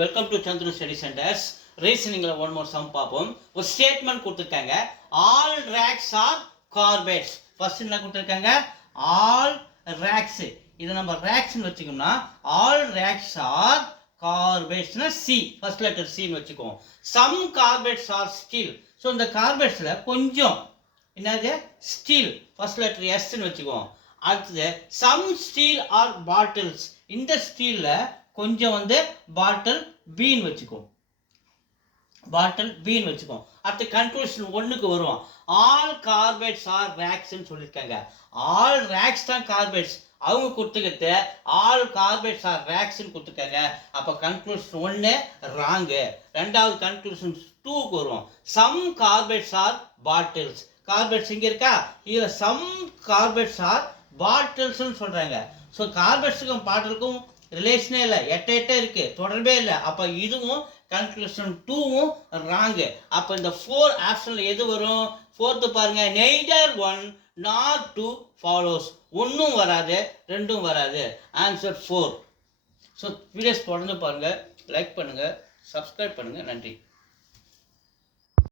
Welcome to Chandru study centres. ரீசனிங்ல one more sum பார்ப்போம். ஒரு ஸ்டேட்மெண்ட் கொடுத்துருக்காங்க, all racks are carpets. First என்ன கொடுத்துருக்காங்க, ஆல் ரேக்ஸ். இதை நம்ம ரேக்ஸ்னு வச்சுக்கோம்னா ஆல் ரேக்ஸ் ஆர் கார்பேட்ஸ்னா சி, ஃபர்ஸ்ட் லெட்டர் சின்னு வச்சுக்குவோம். Some carpets are steel. So இந்த கார்பேட்ஸில் கொஞ்சம் என்னது ஸ்டீல், ஃபர்ஸ்ட் லெட்டர் எஸ்ன்னு வச்சுக்குவோம். அடுத்தது சம் ஸ்டீல் ஆர் பாட்டில்ஸ். இந்த ஸ்டீலில் கொஞ்சம் பாட்டில் பீன் வச்சுக்கோம், பாட்டில் பீன் வச்சுக்கோம். அடுத்து கன்க்ளூஷன் ஒன்றுக்கு வருவோம். ஆல் கார்பேட்ஸ் ஆர் ரேக்ஸ்ன்னு சொல்லியிருக்காங்க. ஆல் ரேக்ஸ் தான் கார்பேட்ஸ், அவங்க கொடுத்துக்கிட்டு ஆல் கார்பேட்ஸ் ஆர் ரேக்ஸ்ன்னு கொடுத்துருக்காங்க. அப்போ கன்க்ளூஷன் ஒன்று ராங்கு. ரெண்டாவது கன்க்ளூஷன் டூக்கு வருவோம். Some carpets are bottles. Carpets இங்கே இருக்கா, இதில் சம் கார்பேட்ஸ் ஆர் பாட்டில்ஸ்ன்னு சொல்கிறாங்க. ஸோ கார்பேட்ஸுக்கும் பாட்டிலுக்கும் ரிலேஷனே இல்லை, எட்ட இருக்கு, தொடர்பே இல்லை. அப்போ இதுவும் கன்க்ளூஷன் டூவும் ராங்கு. அப்போ இந்த 4 ஆப்ஷனில் எது வரும்? ஃபோர்த்து பாருங்க, neither one not two follows. ஒன்றும் வராது, ரெண்டும் வராது. ஆன்சர் 4. ஸோ வீடியோஸ் தொடர்ந்து பாருங்கள், லைக் பண்ணுங்கள், சப்ஸ்கிரைப் பண்ணுங்கள். நன்றி.